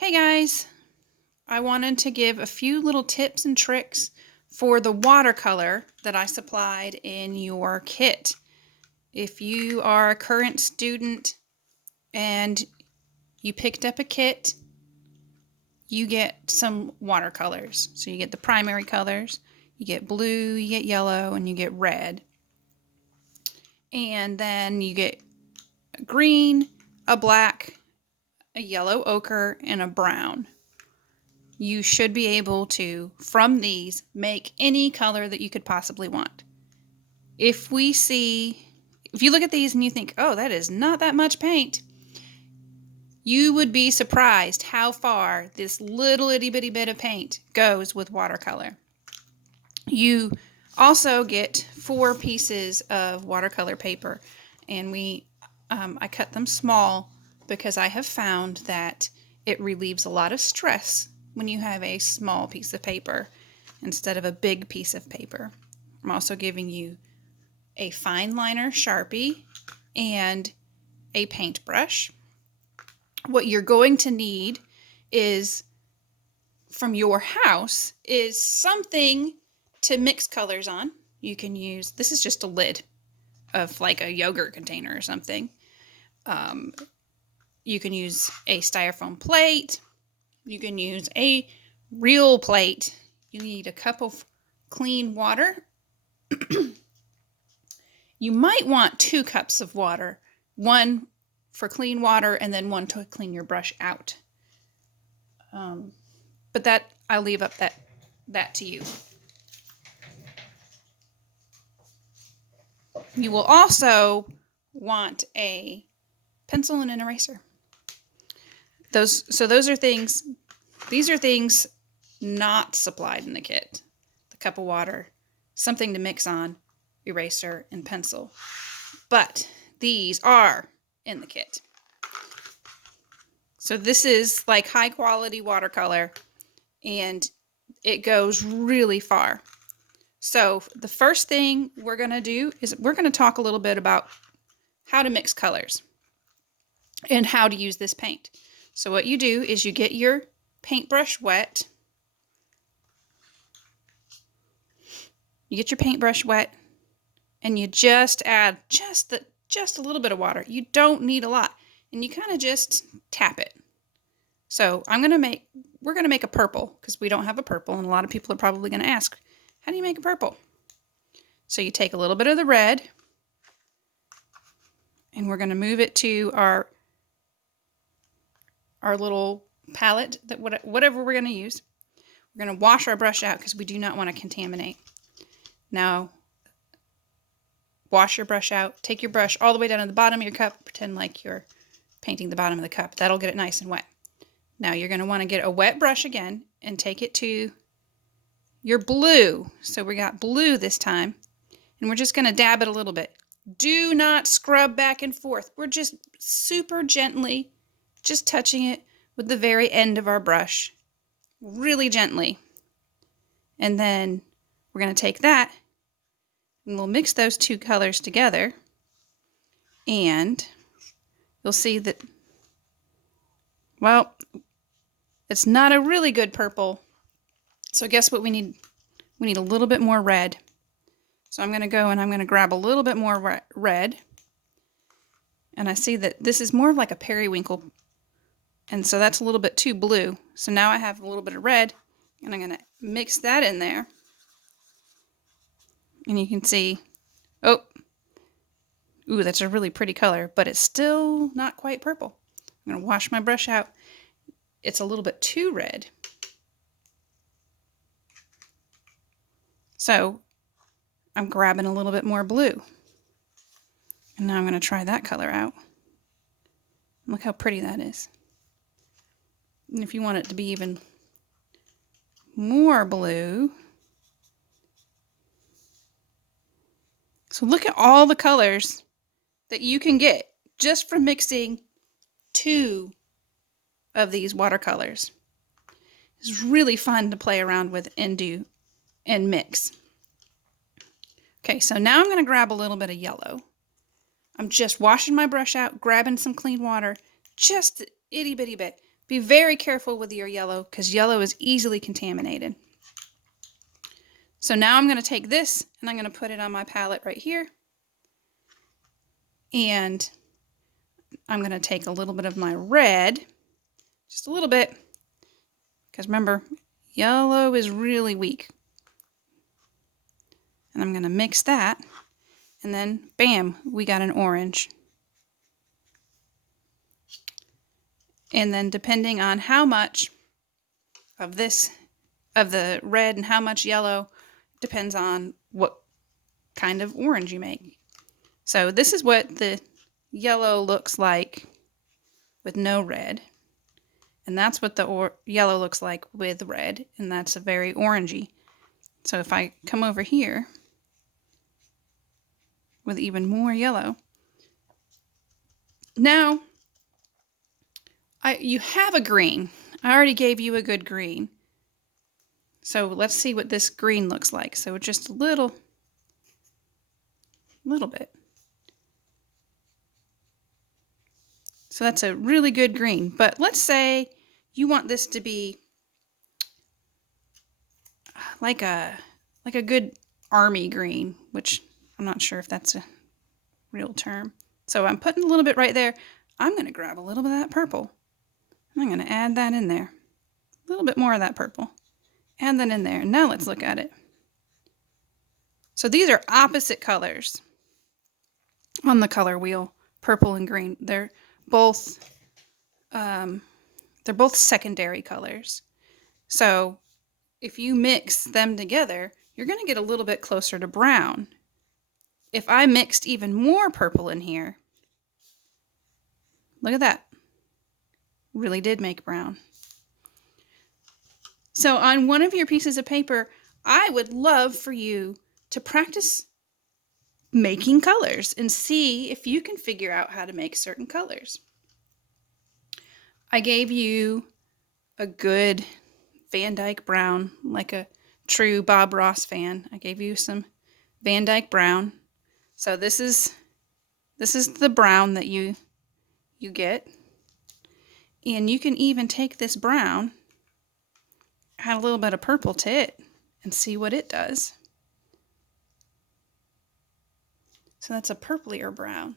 Hey guys, I wanted to give a few little tips and tricks for the watercolor that I supplied in your kit. If you are a current student and you picked up a kit, you get some watercolors. So you get the primary colors, you get blue, you get yellow, and you get red. And then you get a green, a black, a yellow ochre, and a brown. You should be able to, from these, make any color that you could possibly want. If you look at these and you think, oh, that is not that much paint, you would be surprised how far this little itty bitty bit of paint goes with watercolor. You also get 4 pieces of watercolor paper, and I cut them small because I have found that it relieves a lot of stress when you have a small piece of paper instead of a big piece of paper. I'm also giving you a fine liner Sharpie and a paintbrush. What you're going to need is, from your house, is something to mix colors on. You can use, this is just a lid of like a yogurt container or something. You can use a styrofoam plate. You can use a real plate. You need a cup of clean water. You might want 2 cups of water, one for clean water and then one to clean your brush out. But that, I'll leave up that to you. You will also want a pencil and an eraser. These are things not supplied in the kit. The cup of water, something to mix on, eraser, and pencil. But these are in the kit. So this is like high quality watercolor, and it goes really far. So the first thing we're going to do is we're going to talk a little bit about how to mix colors and how to use this paint. So what you do is you get your paintbrush wet. You get your paintbrush wet and you just add just a little bit of water. You don't need a lot. And you kind of just tap it. So we're going to make a purple because we don't have a purple, and a lot of people are probably going to ask, how do you make a purple? So you take a little bit of the red and we're going to move it to our little palette, that whatever we're going to use. We're going to wash our brush out because we do not want to contaminate. Now, wash your brush out. Take your brush all the way down to the bottom of your cup. Pretend like you're painting the bottom of the cup. That'll get it nice and wet. Now you're going to want to get a wet brush again and take it to your blue. So we got blue this time. And we're just going to dab it a little bit. Do not scrub back and forth. We're just super gently just touching it with the very end of our brush. Really gently. And then we're going to take that and we'll mix those 2 colors together. And you'll see that, well, it's not a really good purple. So guess what we need? We need a little bit more red. So I'm going to go and I'm going to grab a little bit more red. And I see that this is more of like a periwinkle. And so that's a little bit too blue. So now I have a little bit of red, and I'm going to mix that in there. And you can see, ooh, that's a really pretty color, but it's still not quite purple. I'm going to wash my brush out. It's a little bit too red. So I'm grabbing a little bit more blue. And now I'm going to try that color out. Look how pretty that is. And if you want it to be even more blue. So look at all the colors that you can get just from mixing 2 of these watercolors. It's really fun to play around with and do and mix. Okay, so now I'm going to grab a little bit of yellow. I'm just washing my brush out, grabbing some clean water, just itty bitty bit, Be very careful with your yellow because yellow is easily contaminated. So now I'm going to take this and I'm going to put it on my palette right here. And I'm going to take a little bit of my red, just a little bit, because remember, yellow is really weak. And I'm going to mix that, and then bam, we got an orange. And then depending on how much of this, of the red and how much yellow, depends on what kind of orange you make. So this is what the yellow looks like with no red. And that's what the yellow looks like with red, and that's a very orangey. So if I come over here with even more yellow, now you have a green. I already gave you a good green. So let's see what this green looks like. So just a little bit. So that's a really good green. But let's say you want this to be like a good army green, which I'm not sure if that's a real term. So I'm putting a little bit right there. I'm going to grab a little bit of that purple. I'm going to add that in there. A little bit more of that purple. Add that in there. Now let's look at it. So these are opposite colors on the color wheel, purple and green. They're both secondary colors. So if you mix them together, you're going to get a little bit closer to brown. If I mixed even more purple in here, look at that. Really did make brown. So on one of your pieces of paper, I would love for you to practice making colors and see if you can figure out how to make certain colors. I gave you a good Van Dyke brown, like a true Bob Ross fan. I gave you some Van Dyke brown. So this is the brown that you get. And you can even take this brown, add a little bit of purple to it, and see what it does. So that's a purplier brown.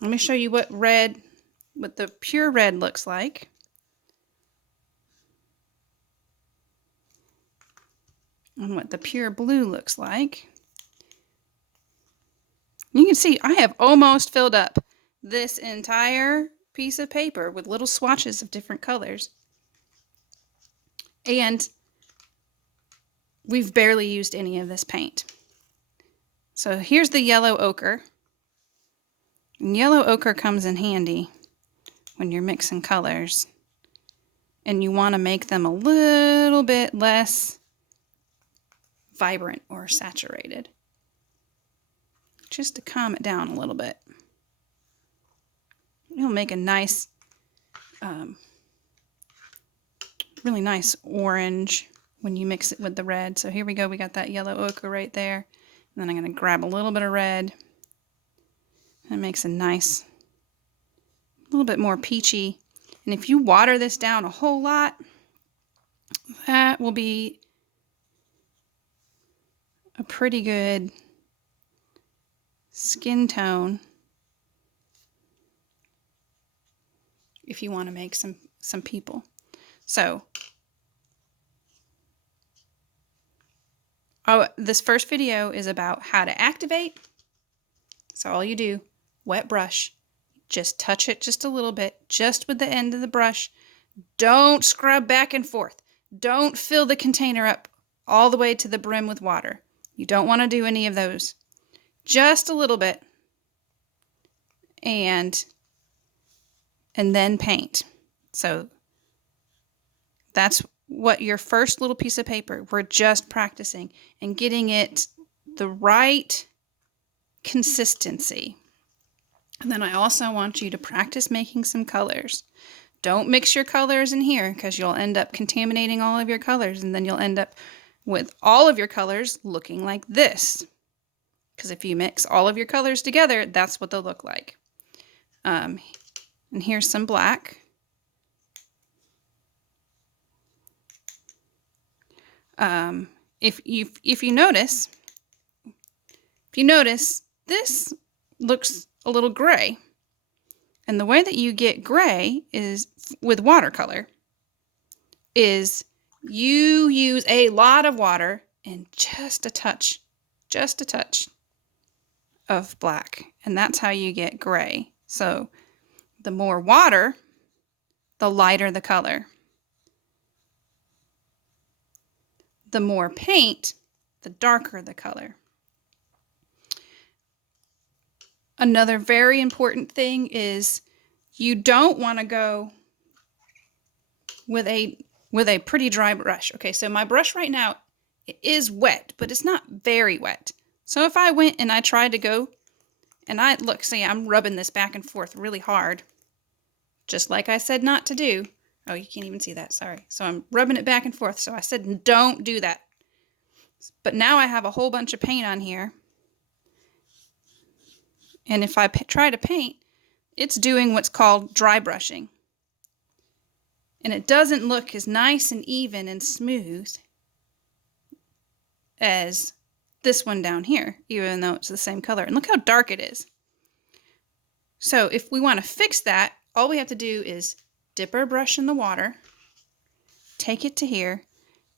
Let me show you what the pure red looks like. And what the pure blue looks like. You can see I have almost filled up this entire piece of paper with little swatches of different colors. And we've barely used any of this paint. So here's the yellow ochre. And yellow ochre comes in handy when you're mixing colors. And you want to make them a little bit less vibrant or saturated. Just to calm it down a little bit. It'll make a nice, really nice orange when you mix it with the red. So here we go. We got that yellow ochre right there. And then I'm going to grab a little bit of red. That makes a nice, little bit more peachy. And if you water this down a whole lot, that will be a pretty good skin tone if you want to make some people. So this first video is about how to activate. So all you do, wet brush, just touch it just a little bit, just with the end of the brush. Don't scrub back and forth. Don't fill the container up all the way to the brim with water. You don't want to do any of those. Just a little bit. And then paint. So that's what your first little piece of paper, we're just practicing and getting it the right consistency. And then I also want you to practice making some colors. Don't mix your colors in here because you'll end up contaminating all of your colors, and then you'll end up with all of your colors looking like this. Because if you mix all of your colors together, that's what they'll look like. And here's some black. If you notice, this looks a little gray. And the way that you get gray is with watercolor is you use a lot of water and just a touch of black. And that's how you get gray. So the more water, the lighter the color. The more paint, the darker the color. Another very important thing is you don't want to go with a pretty dry brush. Okay, so my brush right now is wet, but it's not very wet. So if I went and I tried to go and see, I'm rubbing this back and forth really hard, just like I said not to do. Oh, you can't even see that, sorry. So I'm rubbing it back and forth. So I said don't do that. But now I have a whole bunch of paint on here. And if I try to paint, it's doing what's called dry brushing. And it doesn't look as nice and even and smooth as this one down here, even though it's the same color. And look how dark it is. So if we want to fix that, all we have to do is dip our brush in the water, take it to here,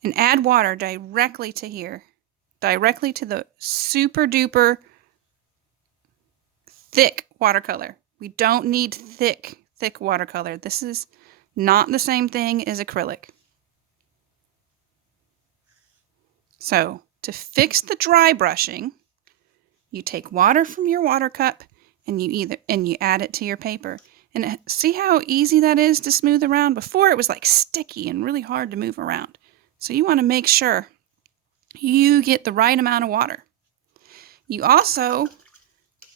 and add water directly to here, directly to the super duper thick watercolor. We don't need thick watercolor. This is not the same thing as acrylic. So to fix the dry brushing, you take water from your water cup and you add it to your paper. And see how easy that is to smooth around? Before it was like sticky and really hard to move around. So you want to make sure you get the right amount of water. You also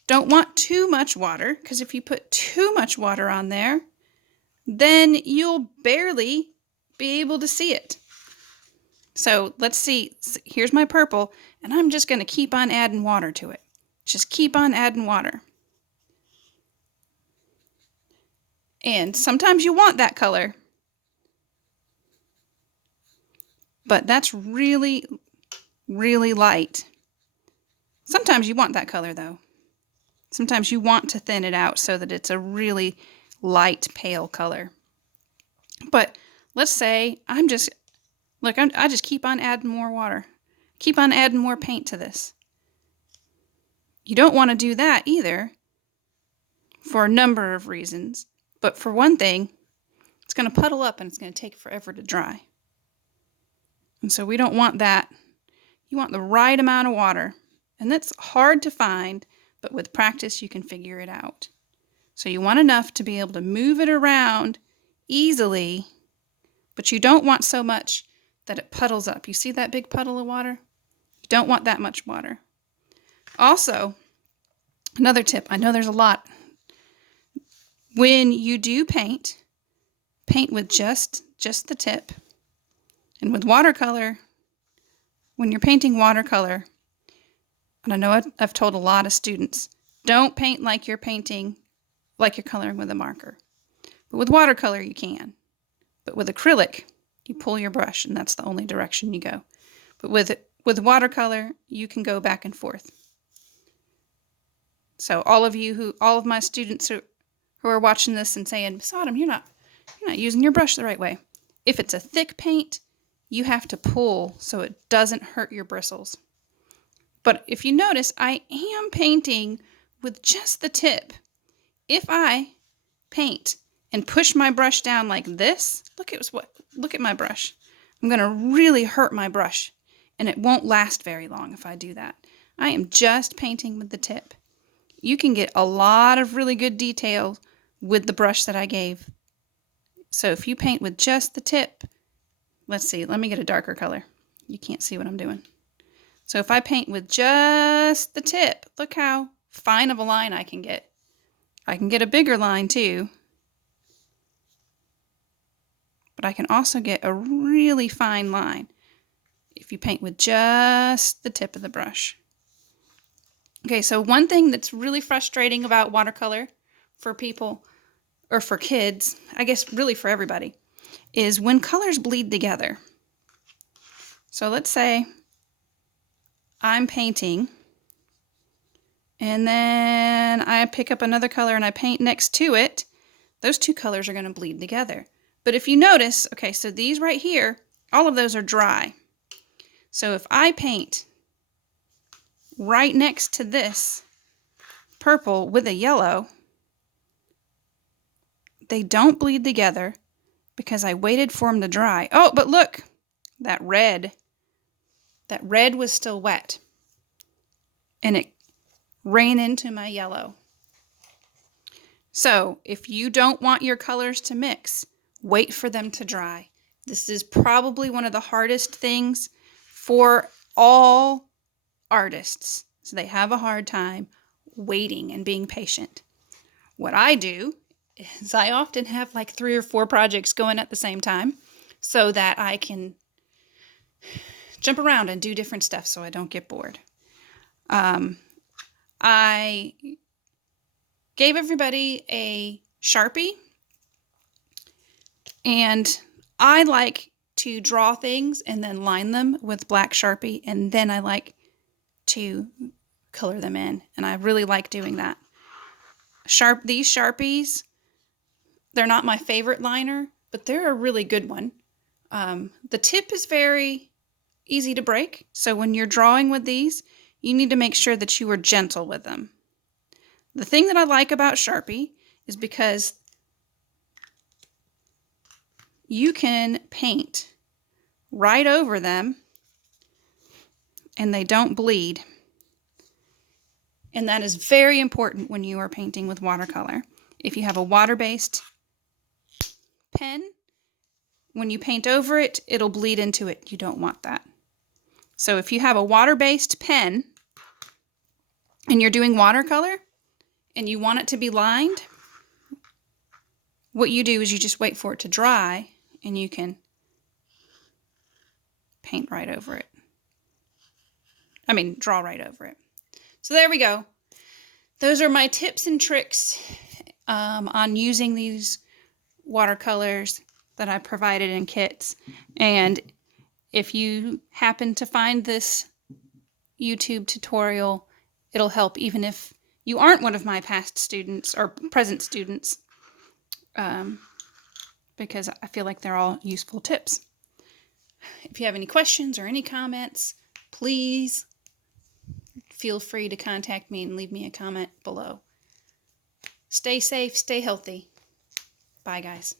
don't want too much water, because if you put too much water on there, then you'll barely be able to see it. So let's see, here's my purple, and I'm just going to keep on adding water to it. Just keep on adding water. And sometimes you want that color, but that's really, really light. Sometimes you want that color though. Sometimes you want to thin it out so that it's a really light pale color. But let's say I just keep on adding more water. Keep on adding more paint to this. You don't want to do that either for a number of reasons. But for one thing, it's going to puddle up and it's going to take forever to dry. And so we don't want that. You want the right amount of water. And that's hard to find, but with practice you can figure it out. So you want enough to be able to move it around easily, but you don't want so much that it puddles up. You see that big puddle of water? You don't want that much water. Also, another tip, I know there's a lot. When you do paint with just the tip. And with watercolor, when you're painting watercolor, and I know I've told a lot of students, don't paint like you're painting, like you're coloring with a marker. But with watercolor, you can. But with acrylic, you pull your brush, and that's the only direction you go. But with watercolor, you can go back and forth. So all of my students who are watching this and saying, Miss Autumn, you're not using your brush the right way. If it's a thick paint, you have to pull so it doesn't hurt your bristles. But if you notice, I am painting with just the tip. If I paint and push my brush down like this, look at my brush. I'm going to really hurt my brush, and it won't last very long if I do that. I am just painting with the tip. You can get a lot of really good detail with the brush that I gave. So if you paint with just the tip, let's see, let me get a darker color. You can't see what I'm doing. So if I paint with just the tip, look how fine of a line I can get. I can get a bigger line too. But I can also get a really fine line if you paint with just the tip of the brush. Okay, so one thing that's really frustrating about watercolor for people, or for kids, I guess really for everybody, is when colors bleed together. So let's say I'm painting, and then I pick up another color and I paint next to it. Those two colors are going to bleed together. But if you notice, okay, so these right here, all of those are dry. So if I paint right next to this purple with a yellow, they don't bleed together because I waited for them to dry. Oh, but look, that red was still wet, and it ran into my yellow. So if you don't want your colors to mix, wait for them to dry. This is probably one of the hardest things for all artists. So they have a hard time waiting and being patient. What I do is I often have like 3 or 4 projects going at the same time so that I can jump around and do different stuff so I don't get bored. I gave everybody a Sharpie, and I like to draw things and then line them with black Sharpie, and then I like to color them in, and I really like doing that. These Sharpies, they're not my favorite liner, but they're a really good one. The tip is very easy to break, so when you're drawing with these, you need to make sure that you are gentle with them. The thing that I like about Sharpie is because you can paint right over them and they don't bleed. And that is very important when you are painting with watercolor. If you have a water-based pen, when you paint over it, it'll bleed into it. You don't want that. So if you have a water-based pen and you're doing watercolor and you want it to be lined, what you do is you just wait for it to dry and you can paint right over it. I mean, draw right over it. So there we go. Those are my tips and tricks on using these watercolors that I provided in kits. And if you happen to find this YouTube tutorial, it'll help even if you aren't one of my past students or present students, because I feel like they're all useful tips. If you have any questions or any comments, please feel free to contact me and leave me a comment below. Stay safe, stay healthy. Bye, guys.